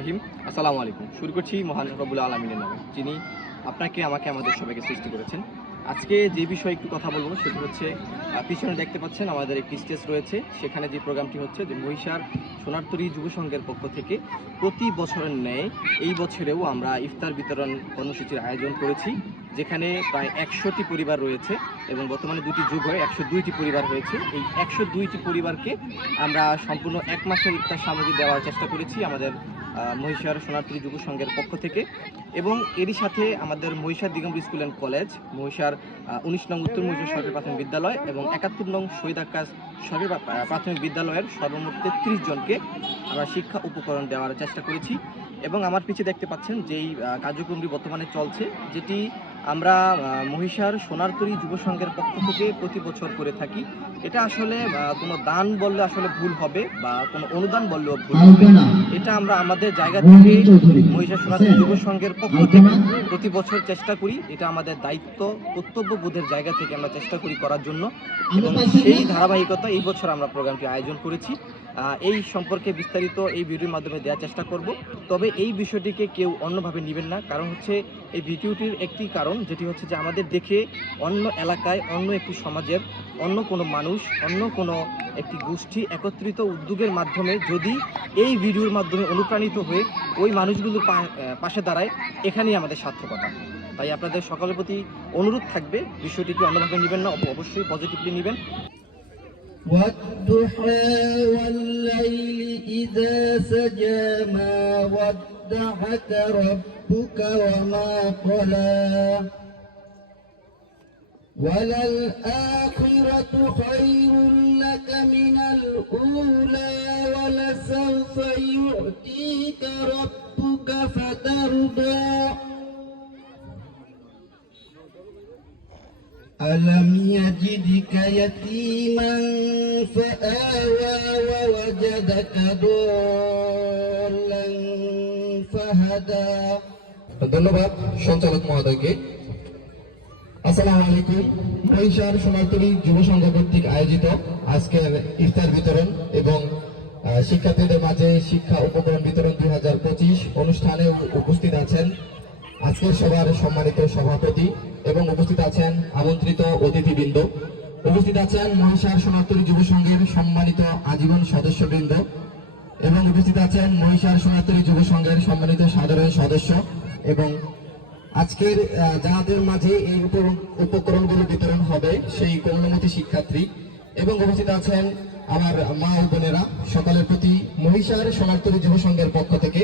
রাহিম। আসসালামু আলাইকুম। শুরু করছি মহান রব্বুল আলামিনের নামে, যিনি আপনাকে আমাকে আমাদের সবাইকে সৃষ্টি করেছেন। আজকে যে বিষয়ে একটু কথা বলবো সেটি হচ্ছে, পিছনে দেখতে পাচ্ছেন আমাদের একটি স্টেজ রয়েছে। সেখানে যে প্রোগ্রামটি হচ্ছে, যে মহিষার সোনারতরী যুব সংঘের পক্ষ থেকে প্রতি বছরের ন্যায় এই বছরেও আমরা ইফতার বিতরণ কর্মসূচির আয়োজন করেছি, যেখানে প্রায় ১০০টি পরিবার রয়েছে এবং বর্তমানে দুটি যুগ হয়ে ১০২টি পরিবার হয়েছে। এই ১০২টি পরিবারকে আমরা সম্পূর্ণ এক মাসের ইফতার সামগ্রী দেওয়ার চেষ্টা করেছি আমাদের মহিষার সোনারতরী যুব সংঘের পক্ষ থেকে। এবং এরই সাথে আমাদের মহিষার দিগম্বর স্কুল অ্যান্ড কলেজ, মহিষার ১৯ নং উত্তর মহিষার সরকারি প্রাথমিক বিদ্যালয় এবং ৭১ নং শহীদ আক্কাস সরকারি প্রাথমিক বিদ্যালয়ের সর্বমোট ৩৩ জনকে আমরা শিক্ষা উপকরণ দেওয়ার চেষ্টা করেছি। এবং আমার পিছিয়ে দেখতে পাচ্ছেন যেই কার্যক্রমটি বর্তমানে চলছে, যেটি আমরা মহিষার সোনারতরী যুব সংঘের পক্ষ থেকে প্রতি বছর করে থাকি। এটা আসলে কোনো দান বললে আসলে ভুল হবে, বা কোনো অনুদান বললেও ভুল হবে। এটা আমরা আমাদের জায়গা থেকে মহিষার সোনারতরী যুব সংঘের পক্ষ থেকে প্রতি বছর চেষ্টা করি। এটা আমাদের দায়িত্ব, কর্তব্যবোধের জায়গা থেকে আমরা চেষ্টা করি করার জন্য, এবং সেই ধারাবাহিকতা এই বছর আমরা প্রোগ্রামটি আয়োজন করেছি। এই সম্পর্কে বিস্তারিত এই ভিডিওর মাধ্যমে দেওয়ার চেষ্টা করব। তবে এই বিষয়টিকে কেউ অন্যভাবে নেবেন না, কারণ হচ্ছে এই ভিডিওটির একটি কারণ, যেটি হচ্ছে যে আমাদের দেখে অন্য এলাকায়, অন্য একটি সমাজের অন্য কোনো মানুষ, অন্য কোনো একটি গোষ্ঠী একত্রিত উদ্যোগের মাধ্যমে যদি এই ভিডিওর মাধ্যমে অনুপ্রাণিত হয়ে ওই মানুষগুলোর পাশে দাঁড়ায়, এখানেই আমাদের সার্থকতা। তাই আপনাদের সকলের প্রতি অনুরোধ থাকবে, বিষয়টিকে অন্যভাবে নেবেন না, অবশ্যই পজিটিভলি নেবেন। والضحى والليل إذا سجى ما ودعك ربك وما قلى وللآخرة خير لك من الأولى ولسوف يؤتيك ربك فترضى ألم يجدك يتيما فآوى ووجدك ضالا فهدى। ধন্যবাদ সঞ্চালক মহোদয়কে। আসসালামু আলাইকুম। মহিষার সোনারতরী যুব সংঘ কর্তৃক আয়োজিত আজকের ইফতার বিতরণ এবং শিক্ষার্থীদের মাঝে শিক্ষা উপকরণ বিতরণ ২০২৫ অনুষ্ঠানে উপস্থিত আছেন আজকের সভার সম্মানিত সভাপতি, এবং উপস্থিত আছেন আমন্ত্রিত অতিথিবৃন্দ, উপস্থিত আছেন মহিষার সোনারতরী যুব সংঘের সম্মানিত আজীবন সদস্যবৃন্দ, এবং উপস্থিত আছেন মহিষার সোনারতরী যুব সংঘের সম্মানিত সাধারণ সদস্য, এবং আজকের যাদের মাঝে এই উপকরণগুলো বিতরণ হবে সেই কর্মমতী শিক্ষার্থী, এবং উপস্থিত আছেন আমার মা ও বোনেরা। সকলের প্রতি মহিষার সোনারতরী যুব সংঘের পক্ষ থেকে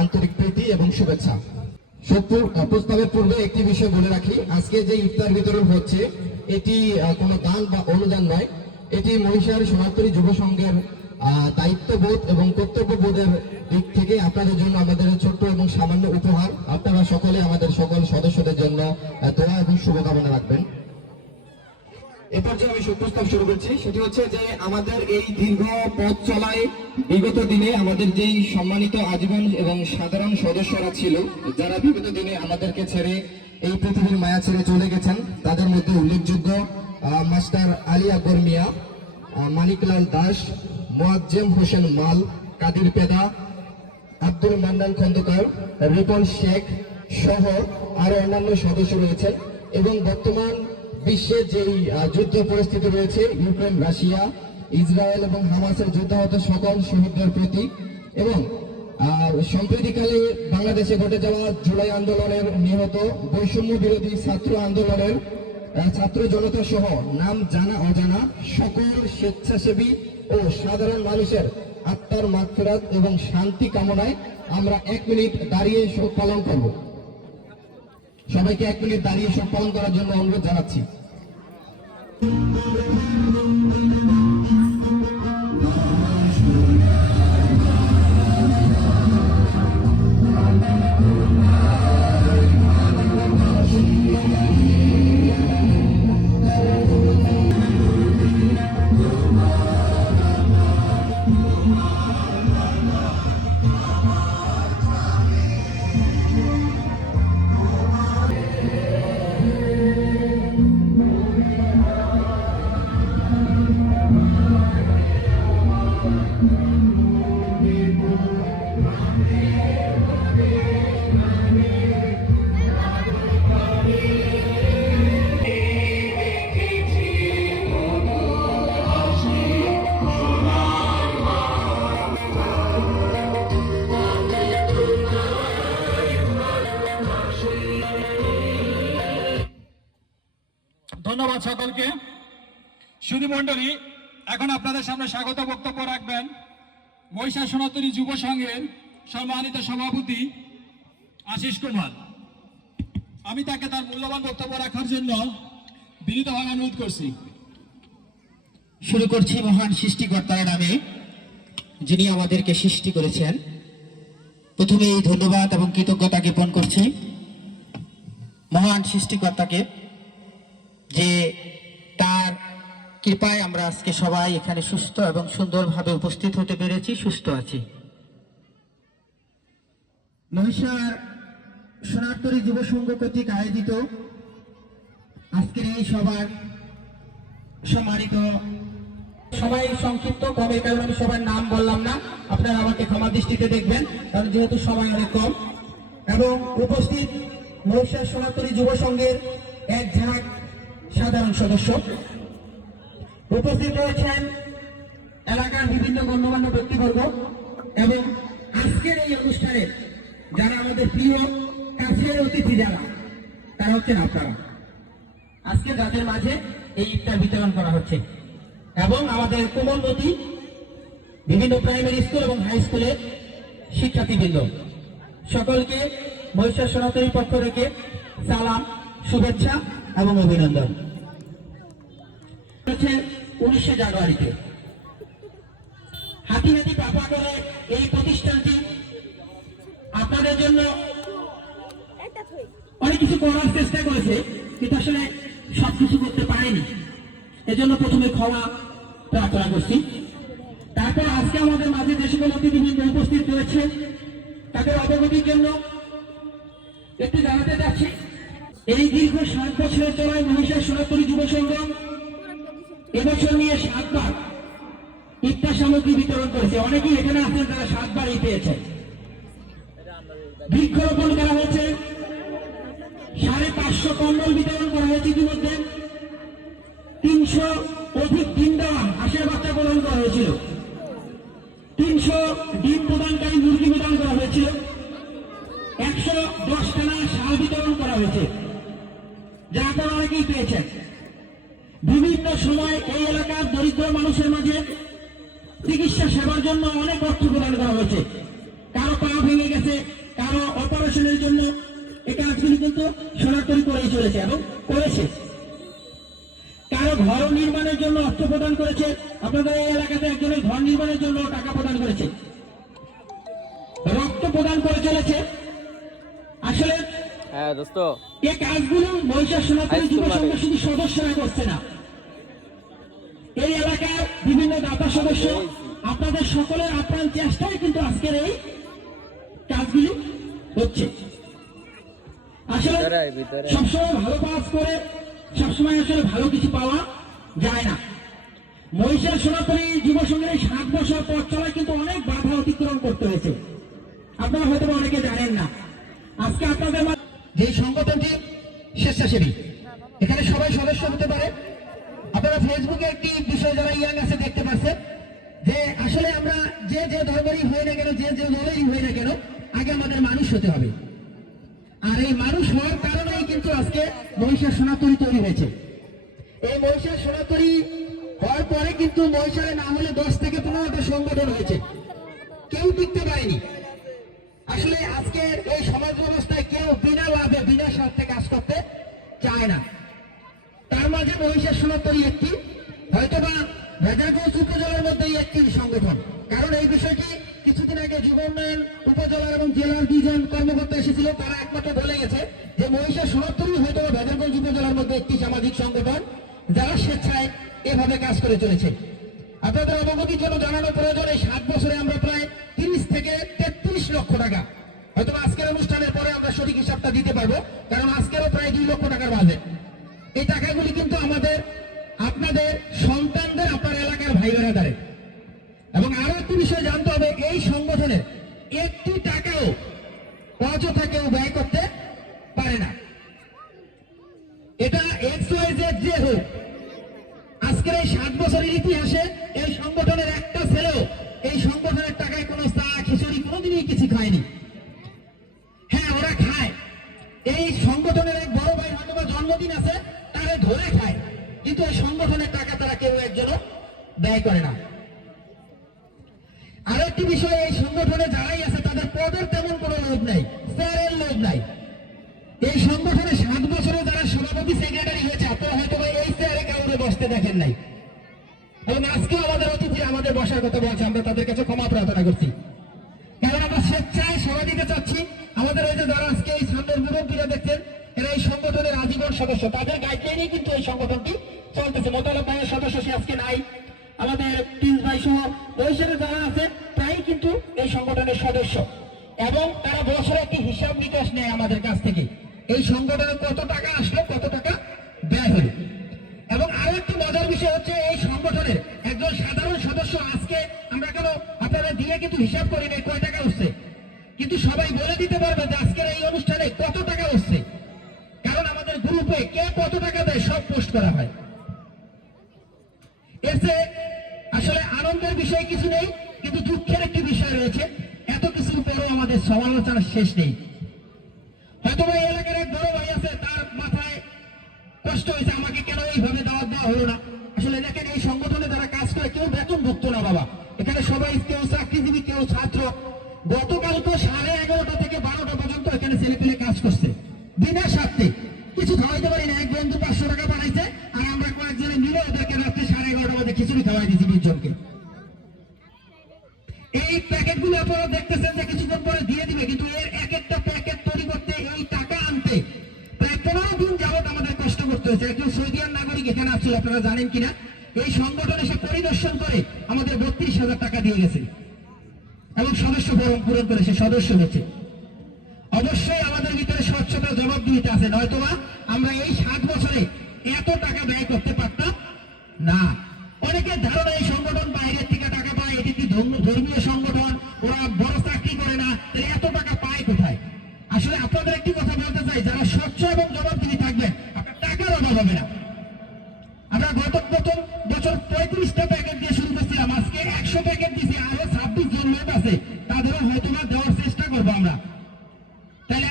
আন্তরিক প্রীতি এবং শুভেচ্ছা। প্রস্তাবের পূর্বে একটি বিষয় বলে রাখি, আজকে যে ইফতার বিতরণ হচ্ছে এটি কোনো দান বা অনুদান নয়, এটি মহিষার সোনারতরী যুব সংঘের দায়িত্ববোধ এবং কর্তব্যবোধের দিক থেকে আপনাদের জন্য আমাদের ছোট্ট এবং সামান্য উপহার। আপনারা সকলে আমাদের সকল সদস্যদের জন্য দোয়া এবং শুভকামনা রাখবেন। এরপর যে আমি প্রস্তাব শুরু করছি সেটি হচ্ছে যে আমাদের এই দীর্ঘ পথ চলায় বিগত দিনে আমাদের যেই সম্মানিত আজীবন এবং সাধারণ সদস্যরা ছিল, যারা বিগত দিনে আমাদেরকে ছেড়ে এই পৃথিবীর মায়া ছেড়ে চলে গেছেন, তাদের মধ্যে উল্লেখযোগ্য মাস্টার আলী আকবর মিয়া, মানিকলাল দাস, মোয়াজ্জেম হোসেন মাল, কাদির পেদা, আব্দুল মান্নান খন্দকার, রিপন শেখ সহ আরো অন্যান্য সদস্য রয়েছেন। এবং বর্তমান বিশ্বে যেই যুদ্ধ পরিস্থিতি রয়েছে, ইউক্রেন, রাশিয়া, ইসরায়েল এবং হামাসের যুদ্ধাহত সকল শহীদদের প্রতি, এবং সম্প্রতিকালে বাংলাদেশে ঘটে যাওয়া জুলাই আন্দোলনের নিহত বৈষম্য বিরোধী ছাত্র আন্দোলনের ছাত্র জনতা সহ নাম জানা অজানা সকল স্বেচ্ছাসেবী ও সাধারণ মানুষের আত্মার মাগফিরাত এবং শান্তি কামনায় আমরা 1 মিনিট দাঁড়িয়ে শোক পালন করব। সবাইকে 1 মিনিট দাঁড়িয়ে শোক পালন করার জন্য অনুরোধ জানাচ্ছি। ধন্যবাদ সকলকে। সুধী মণ্ডলী, এখন আপনাদের সামনে স্বাগত বক্তব্য রাখবেন মহিষা সনাতনী যুব সংঘের সম্মানিত সভাপতি আশিস কুমার। আমি তাকে তার মূল্যবান বক্তব্য রাখার জন্য বিনীতভাবে অনুরোধ করছি। শুরু করছি মহান সৃষ্টিকর্তার নামে, যিনি আমাদেরকে সৃষ্টি করেছেন। প্রথমে এই ধন্যবাদ এবং কৃতজ্ঞতা জ্ঞাপন করছি মহান সৃষ্টিকর্তাকে, যে তার কৃপায় আমরা আজকে সবাই এখানে সুস্থ এবং সুন্দরভাবে উপস্থিত হতে পেরেছি, সুস্থ আছি। মহিষার সোনারতরী যুব সংঘ কর্তৃক আয়োজিত আজকের এই সভার সম্মানিত, সবাই সংক্ষিপ্ত, কমের কারণে আমি সবার নাম বললাম না, আপনারা আমাকে ক্ষমা দৃষ্টিতে দেখবেন, কারণ যেহেতু সময় অনেক কম। এবং উপস্থিত মহিষার সোনারতরী যুব সংঘের এক ঝাঁক সাধারণ সদস্য, উপস্থিত রয়েছেন এলাকার বিভিন্ন গণ্যমান্য ব্যক্তিবর্গ, এবং আজকের এই অনুষ্ঠানে যারা আমাদের প্রিয় কাছের অতিথি, যারা তারা হচ্ছেন আপনারা। আজকে যাদের মাঝে এই ইফতার বিতরণ করা হচ্ছে, এবং আমাদের কোমলমতি বিভিন্ন প্রাইমারি স্কুল এবং হাই স্কুলের শিক্ষার্থীবৃন্দ, সকলকে মহিষার সনাতনীর পক্ষ থেকে সালাম, শুভেচ্ছা এবং অভিনন্দন। 19 জানুয়ারিতে হাতি হাতি পাপা করে এই প্রতিষ্ঠানটি আপনাদের জন্য অনেক কিছু করার চেষ্টা করেছে, কিন্তু আসলে সবকিছু করতে পারেনি। এজন্য প্রথমে ক্ষমা প্রার্থনা করছি। তারপর আজকে আমাদের মাঝে যে সকল অতিথিবৃন্দ উপস্থিত রয়েছে, তাদের অবগতির জন্য একটু জানাতে চাচ্ছি, এই দীর্ঘ 7 বছরের চলায় মহিষার সোনারতরী যুব সংঘ এবছর নিয়ে 7 বার ইফতার সামগ্রী বিতরণ করেছে। অনেকেই এখানে আছেন তারা 7 বারই পেয়েছে। বৃক্ষরোপণ করা হয়েছে, 550 কম্বল বিতরণ করা হয়েছে, ইতিমধ্যে 300 অধিক ডিম দেওয়া হাঁসের বাচ্চা প্রদান করা হয়েছিল, 300 ডিম প্রদানকারী মুরগি প্রদান করা হয়েছিল, 110 খানা শাল বিতরণ করা হয়েছে, যা আপনারা অনেকেই পেয়েছেন। বিভিন্ন সময় এই এলাকার দরিদ্র মানুষের মাঝে চিকিৎসা সেবার জন্য অনেক অর্থ প্রদান করা হয়েছে। কারো পা ভেঙে গেছে, কারো অপারেশনের জন্য এই কাজগুলি কিন্তু সোনারতরী করেই চলেছে এবং করেছে। কারো ঘর নির্মাণের জন্য অর্থ প্রদান করেছে, আপনাদের এই এলাকাতে একজনের ঘর নির্মাণের জন্য টাকা প্রদান করেছে, রক্ত প্রদান করে চলেছে। আসলে এই কাজগুলো মহিষার সোনারতরী যুব সংঘ শুধু সদস্যরা করছে না, এই এলাকার বিভিন্ন দাতা সদস্য, আপনাদের সকলের আপ্রাণ চেষ্টায় কিন্তু আজকের এই কাজগুলি হচ্ছে। আসলে সবসময় ভালো কাজ করে সবসময় আসলে ভালো কিছু পাওয়া যায় না। মহিষার সোনারতরী যুব সংঘের 7 বছর পথ চলায় কিন্তু অনেক বাধা অতিক্রম করতে হয়েছে, আপনারা হয়তো অনেকে জানেন না। আজকে আপনাদের যে সংগঠনটি স্বেচ্ছাসেবী, এখানে সবাই সদস্য হতে পারে। আপনারা ফেসবুকে একটি বিষয় যারা ইয়াং আছে দেখতে পাচ্ছেন, যে আসলে আমরা যে যে ধর্মেরই হই না কেন, যে যে দলেরই হই না কেন, আগে আমাদের মানুষ হতে হবে। আর এই মানুষ হওয়ার কারণেই কিন্তু আজকে মহিষার সোনারতরী তৈরি হয়েছে। এই মহিষার সোনারতরী হওয়ার পরে কিন্তু মহিষারে না হলে 10 থেকে 15টা সংগঠন হয়েছে, কেউ টিকতে পারেনি। আসলে আজকে এই সমাজ ব্যবস্থায় কেউ বিনা লাভে বিনা স্বার্থে কাজ করতে চায় না। তার মাঝে মহিষার সোনারতরী একটি, হয়তোবা ভেজারগঞ্জ উপজেলার মধ্যেই একটি সংগঠন। কারণ এই বিষয়টি কিছুদিন আগে যুব উন্নয়ন উপজেলার এবং জেলার 2 জন কর্মকর্তা এসেছিল, তারা একমাত্র বলে গেছে যে মহিষার সোনারতরী হয়তোবা ভেজারগঞ্জ উপজেলার মধ্যে একটি সামাজিক সংগঠন, যারা স্বেচ্ছায় এভাবে কাজ করে চলেছে। আপনাদের অবগতির জন্য জানানো প্রয়োজন, এই 7 বছরে আমরা প্রায় 30 থেকে 33 লক্ষ টাকা, হয়তো আজকের অনুষ্ঠানের পরে আমরা সঠিক হিসাবটা দিতে পারবো, কারণ আজকেরও প্রায় 2 লক্ষ টাকার বাজেট। এই টাকাগুলি কিন্তু আমাদের আপনাদের সন্তানদের, আপনার এলাকার ভাই বোনেদের। এবং আরো একটি বিষয় জানতে হবে, এই সংগঠনের একটি টাকাও অযথা কেউ ব্যয় করতে পারে না। এটা XYZ যে হোক, আজকের এই 7 বছরের ইতিহাসে এই সংগঠনের একটা ছেলেও এই সংগঠনের টাকায় কোনো চা খিচুড়ি কোনোদিনই কিছু খায়নি। হ্যাঁ, ওরা খায়, এই সংগঠনের এক বড় ভাই হয়তো জন্মদিন আছে, তারে ধরে খায়, কিন্তু এই সংগঠনের টাকা তারা কেউ একজনও ব্যয় করে না। আরেকটি বিষয়, এই সংগঠনে যারাই আছে তাদের পদের তেমন কোনো লোভ নাই, স্যারের লোভ নাই। এই সংগঠনে 7 বছরে যারা সভাপতি সেক্রেটারি হয়েছে আপনারা হয়তো এই চেয়ারে কাউকে বসতে দেখেন নাই, এবং আজকে আমাদের অতিথি আমাদের বসার কথা বলছে, আমরা তাদের কাছে ক্ষমা প্রার্থনা করছি, কারণ আমরা স্বেচ্ছায় সেবা দিতে চাচ্ছি। আমাদের ওই যে যারা আজকে এই সামনের মুরব্বীরা দেখছেন, এরা এই সংগঠনের আজীবন সদস্য, তাদের গাইডলাইনে কিন্তু এই সংগঠনটি চলতেছে। মোতালেব ভাইয়ের সদস্য সে আজকে নাই, আমাদের প্রিন্স ভাই সহ বৈশাখে যারা আছে প্রায় কিন্তু এই সংগঠনের সদস্য, এবং তারা বছরে একটি হিসাব নিকাশ নেয় আমাদের কাছ থেকে, এই সংগঠনে কত টাকা আসলো, কত টাকা ব্যয় হলো। এবং আরো একটি মজার বিষয় হচ্ছে, এই সংগঠনের একজন সাধারণ সদস্য, আজকে আমরা কেন আপনারা দিয়ে কিন্তু হিসাব করি নাই কয় টাকা হচ্ছে, কিন্তু সবাই বলে দিতে পারবে যে আজকের এই অনুষ্ঠানে কত টাকা হচ্ছে, কারণ আমাদের গ্রুপে কে কত টাকা দেয় সব পোস্ট করা হয়। এতে আসলে আনন্দের বিষয় কিছু নেই, কিন্তু দুঃখের একটি বিষয় রয়েছে, এত কিছুর পরেও আমাদের সমালোচনার শেষ নেই। হয়তো এই এলাকার এক বড় ভাই আছে, তার মাথায় কষ্ট হয়েছে আমাকে কেন এইভাবে দাওয়াত দেওয়া হলো না। আসলে দেখেন, এই সংগঠনে যারা কাজ করে কেউ বেতনভুক্ত না বাবা, এখানে সবাই কেউ চাকরিজীবী, কেউ ছাত্র। গতকাল তো 11:30 থেকে 12টা পর্যন্ত এখানে ছেলেপেলে কাজ করছে বিনা স্বার্থে, কিছু খাওয়াইতে পারি না। এক বন্ধু 500 টাকা পাঠাইছে, আর আমরা কয়েকজনে মিলে ওদেরকে রাত্রে 11:30টার মধ্যে খিচুড়ি খাওয়াই দিয়েছি 20 জনকে। এই প্যাকেটগুলো আপনারা দেখতেছেন যে কিছুক্ষণ পরে দিয়ে দিবে, কিন্তু এর এক একটা প্যাকেট তৈরি করতে, এই টাকা আনতে প্রায় 15 দিন যাবত আমাদের কষ্ট করতে হয়েছে। একজন সৌদিয়ান নাগরিক এখানে আসছিল, আপনারা জানেন কিনা, এই সংগঠন এসে পরিদর্শন করে আমাদের 32,000 টাকা দিয়ে গেছে, এবং সদস্য ফরম পূরণ করে সে সদস্য হয়েছে। অবশ্যই আমাদের ভিতরে স্বচ্ছতা, জবাবদিহিতা আছে, নয়তোবা আমরা এই 7 বছরে এত টাকা ব্যয় করতে পারতাম না। অনেকের ধারণা এই সংগঠন বাইরের থেকে টাকা পায়, এটি কি ধর্মীয় সংগঠন, ওরা বড় চাকরি করে না, এত টাকা পায় কোথায়? আসলে আপনাদের একটি কথা বলতে চাই, যারা স্বচ্ছ এবং জবাবদিহি থাকবেন, আপনার টাকার অভাব হবে না। আমরা গত প্রথম বছর 35টা প্যাকেট দিয়ে শুরু করছিলাম, আজকে 100 প্যাকেট দিয়েছি, আরো 26 জন লোক আছে, তাদেরও হয়তো না দেওয়ার চেষ্টা করবো আমরা। তাহলে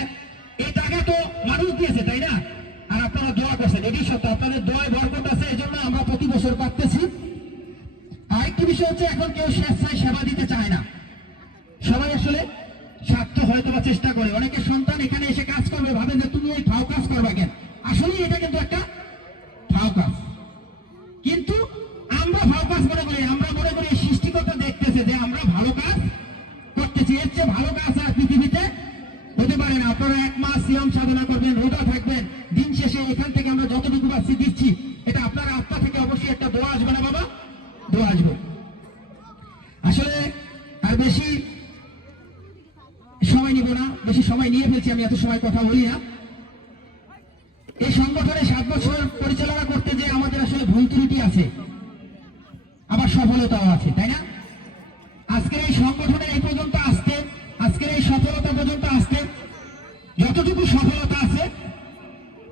এই টাকা তো মানুষ দিয়েছে, তাই না? আর আপনারা দোয়া করছেন, এটি সত্য, আপনাদের দোয়ায় বরকত আছে, এই জন্য আমরা প্রতি বছর পাচ্ছি। আরেকটি বিষয় হচ্ছে, এখন কেউ স্বেচ্ছায় সেবা দিতে চায় না, সবাই আসলে স্বার্থ হয়তো বা চেষ্টা করে। অনেকের সন্তান এখানে এসে কাজ করবে, ভাবে যে তুমি এই ফাও কাজ করবা কেন, আসলে এটা কিন্তু একটা ফাও কাজ, কিন্তু আমরা ভালো কাজ মনে করি। আমরা মনে করি সৃষ্টিকর্তা দেখতেছে যে আমরা ভালো কাজ করতেছি, এর চেয়ে ভালো কাজ আর পৃথিবীতে হতে পারে না। আপনারা 1 মাস সিয়াম সাধনা করবেন, রোজা থাকবেন, দিন শেষে এখান থেকে আমরা যতটুকু পাচ্ছি দিচ্ছি, এটা আপনার আত্মা থেকে অবশ্যই একটা দোয়া আসবে না বাবা, দোয়া আসবে। আসলে আর বেশি সময় নিব না, বেশি সময় নিয়ে ফেলছি, আমি এত সময় কথা বলি না। এই সংগঠনে 7 বছর পরিচালনা করতে যে আমাদের আসলে ভুল ত্রুটি আছে, আবার সফলতাও আছে, তাই না? আজকের এই সংগঠনে এই পর্যন্ত আসতে, আজকের এই সফলতা পর্যন্ত আসতে যতটুকু সফলতা আছে,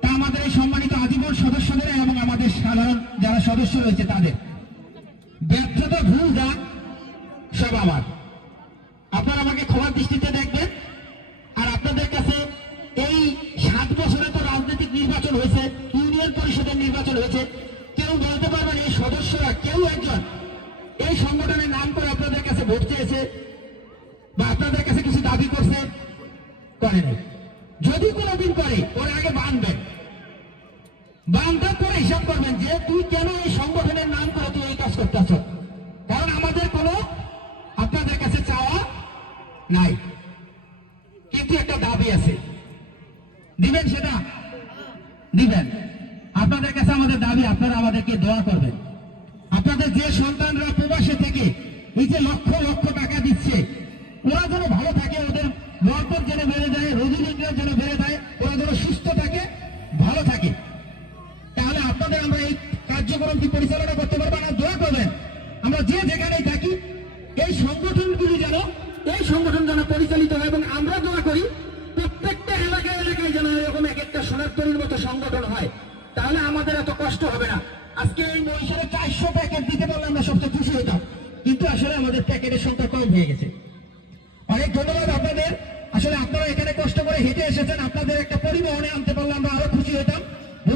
তা আমাদের এই সম্মানিত আজীবন সদস্যদের এবং আমাদের সাধারণ যারা সদস্য রয়েছে তাদের। ব্যর্থতা, ভুল যা সব আমার, আপনারা আমাকে ক্ষমার দৃষ্টিতে দেখবেন। আর আপনাদের কাছে এই 7 বছরে তো রাজনৈতিক নির্বাচন হয়েছে, ইউনিয়ন পরিষদের নির্বাচন হয়েছে, কেউ বলতে পারবেন এই সদস্যরা কেউ একজন এই সংগঠনের নাম করে আপনাদের কাছে ভোট চেয়েছে বা আপনাদের কাছে কিছু দাবি করছে? করে নাই। যদি কোনোদিন করে, ওর আগে বাঁধবেন, বাঁধার পরে হিসাব করবেন যে তুই কেন এই সংগঠনের নাম করে তুই এই কাজ করতেছ। কারণ আমাদের কোনো আপনাদের কাছে চাওয়া নাই, কিন্তু একটা দাবি আছে, দিবেন, সেটা দিবেন। আপনাদের কাছে আমাদের দাবি, আপনারা আমাদেরকে দোয়া করবেন। আপনাদের যে সন্তানরা প্রবাসে থেকে এই যে লক্ষ লক্ষ টাকা দিচ্ছে, ওরা যেন ভালো থাকে, ওদের বরকত যেন বেড়ে যায়, রোজি রোজগার যেন বেড়ে যায়, ওরা যেন সুস্থ থাকে, ভালো থাকে, তাহলে আপনাদের আমরা এই কার্যক্রমটি পরিচালনা করতে পারবো। না, দোয়া করবেন আমরা যে যেখানেই থাকি এই সংগঠনগুলি যেন, এই সংগঠন যেন পরিচালিত হয়, এবং আমরা দোয়া করি প্রত্যেকটা এলাকায় এলাকায় যেন এরকম এক একটা সোনারতরীর মতো সংগঠন হয়, তাহলে আমাদের এত কষ্ট হবে না। আজকে এই মহিষারে 400 প্যাকেট দিতে পারলে আমরা সবচেয়ে খুশি হতাম, কিন্তু আসলে আমাদের প্যাকেটের সংখ্যা কম হয়ে গেছে। অনেক ধন্যবাদ আপনাদের। আসলে আপনারা এখানে কষ্ট করে হেঁটে এসেছেন, আপনাদের একটা পরিবহনে আনতে পারলে আমরা আরো খুশি হতাম।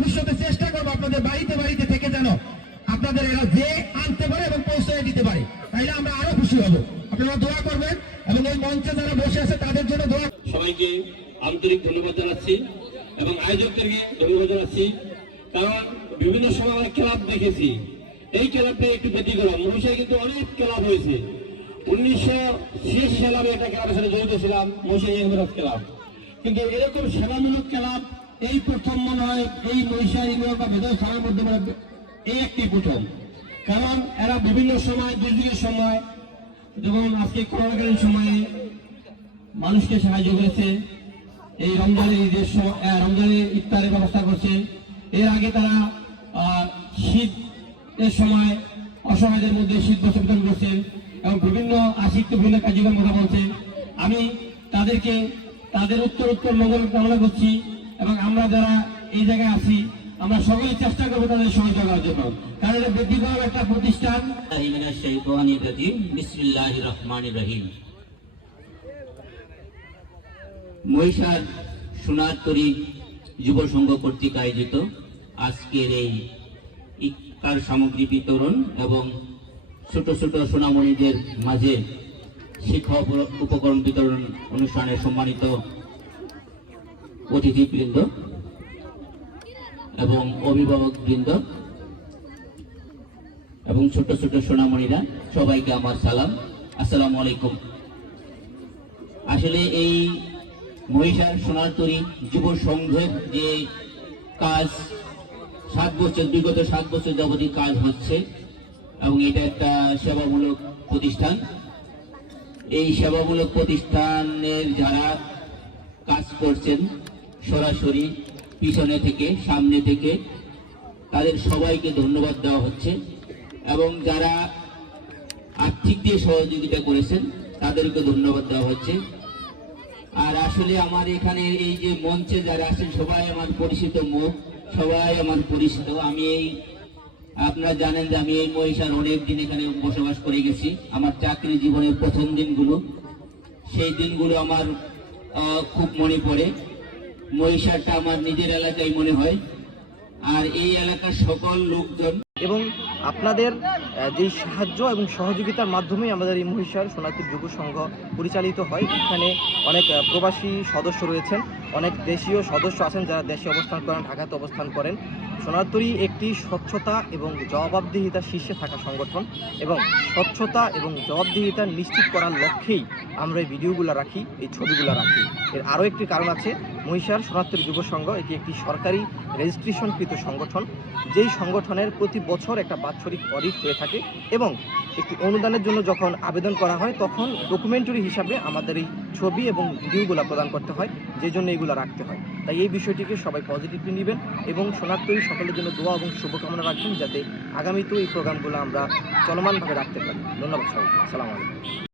ভবিষ্যতে চেষ্টা করবো আপনাদের বাড়িতে বাড়িতে থেকে যেন আপনাদের এরা যে আনতে পারে এবং পৌঁছে দিতে পারে, তাইলে আমরা আরো খুশি হব। আপনারা দোয়া করবেন এবং এই মঞ্চে যারা বসে আছে তাদের জন্য দোয়া। সবাইকে আন্তরিক ধন্যবাদ জানাচ্ছি এবং আয়োজকদেরকে ধন্যবাদ জানাচ্ছি, কারণ বিভিন্ন সময় অনেক ক্লাব দেখেছি, এই ক্লাবটা একটু ব্যতিক্রম। মহিষায় কিন্তু অনেক ক্লাব হয়েছে। 1986 সালে আমি একটা ক্লাবের সাথে জড়িত ছিলাম, মহিষা ইউনিভার্স ক্লাব, কিন্তু এরকম সেবামূলক ক্লাব এই প্রথম মনে হয় এই মহিষা ইউনিভার্স বা ভেতর থানার মধ্যে এই একটি প্রথম। কারণ এরা বিভিন্ন সময় দুর্যোগের সময়, যেমন আজকে করোনাকালীন সময়ে মানুষকে সাহায্য করেছে, এই রমজানের ঈদের রমজানের ইফতারের ব্যবস্থা করছে। এর আগে তারা শীতের সময় অসহায়দের মধ্যে শীত বস্ত্র বিতরণ করছেন এবং বিভিন্ন বিভিন্ন কার্যক্রম কথা বলছেন। আমি তাদেরকে তাদের উত্তর মঙ্গল কামনা করছি এবং আমরা যারা এই জায়গায় আছি আমরা সকলে চেষ্টা করবো তাদের সহায়তা করার জন্য, কারণ এটা ব্যক্তিগত একটা প্রতিষ্ঠান। বিসমিল্লাহির রহমানির রহিম। মহিষার সোনারতরী যুব সংঘ কর্তৃক আয়োজিত আজকের এই ইফতার সামগ্রী বিতরণ এবং ছোট ছোট সোনামণিদের মাঝে শিক্ষা উপকরণ বিতরণ অনুষ্ঠানের সম্মানিত অতিথিবৃন্দ এবং অভিভাবকবৃন্দ এবং ছোট ছোট সোনামণিরা, সবাইকে আমার সালাম, আসসালামু আলাইকুম। আসলে এই মহিষার সোনারতরী যুব সংঘের যে কাজ বিগত 7 বছর যাবতীয় কাজ হচ্ছে এবং এটা একটা সেবামূলক প্রতিষ্ঠান। এই সেবামূলক প্রতিষ্ঠানের যারা কাজ করছেন সরাসরি পিছনে থেকে সামনে থেকে, তাদের সবাইকে ধন্যবাদ দেওয়া হচ্ছে এবং যারা আর্থিক দিয়ে সহযোগিতা করেছেন তাদেরকে ধন্যবাদ দেওয়া হচ্ছে। আর আসলে আমার এখানে এই যে মঞ্চে যারা আছেন সবাই আমার পরিচিত মুখ, সবাই আমার পরিচিত। আমি আপনারা জানেন যে আমি এই মহিষার অনেক দিন এখানে বসবাস করে গেছি। আমার চাকরি জীবনের প্রথম দিনগুলো, সেই দিনগুলো আমার খুব মনে পড়ে। মহিষারটা আমার নিজের এলাকায় মনে হয়, আর এই এলাকার সকল লোকজন এবং আপনাদের যেই সাহায্য এবং সহযোগিতার মাধ্যমে আমাদের এই মহিষার সোনারতরী যুব সংঘ পরিচালিত হয়। এখানে অনেক প্রবাসী সদস্য রয়েছেন, অনেক দেশীয় সদস্য আছেন যারা দেশে অবস্থান করেন, ঢাকাতে অবস্থান করেন। সোনারতরী একটি স্বচ্ছতা এবং জবাবদিহিতার শীর্ষে থাকা সংগঠন এবং স্বচ্ছতা এবং জবাবদিহিতা নিশ্চিত করার লক্ষ্যেই আমরা এই ভিডিওগুলো রাখি, এই ছবিগুলো রাখি। এর আরও একটি কারণ আছে, মহিষার সোনারতরী যুব সংঘ এটি একটি সরকারি রেজিস্ট্রেশনকৃত সংগঠন, যেই সংগঠনের প্রতি বছর একটা বাৎসরিক অডিট হয়ে থাকে এবং একটি অনুদানের জন্য যখন আবেদন করা হয় তখন ডকুমেন্টারি হিসাবে আমাদের এই ছবি এবং ভিডিওগুলো প্রদান করতে হয়, যে জন্য এইগুলো রাখতে হয়। তাই এই বিষয়টিকে সবাই পজিটিভলি নেবেন এবং সোনারতরী সকলের জন্য দোয়া এবং শুভকামনা রাখবেন যাতে আগামীতেও এই প্রোগ্রামগুলো আমরা চলমানভাবে রাখতে পারি। ধন্যবাদ সবাইকে, আসসালামু আলাইকুম।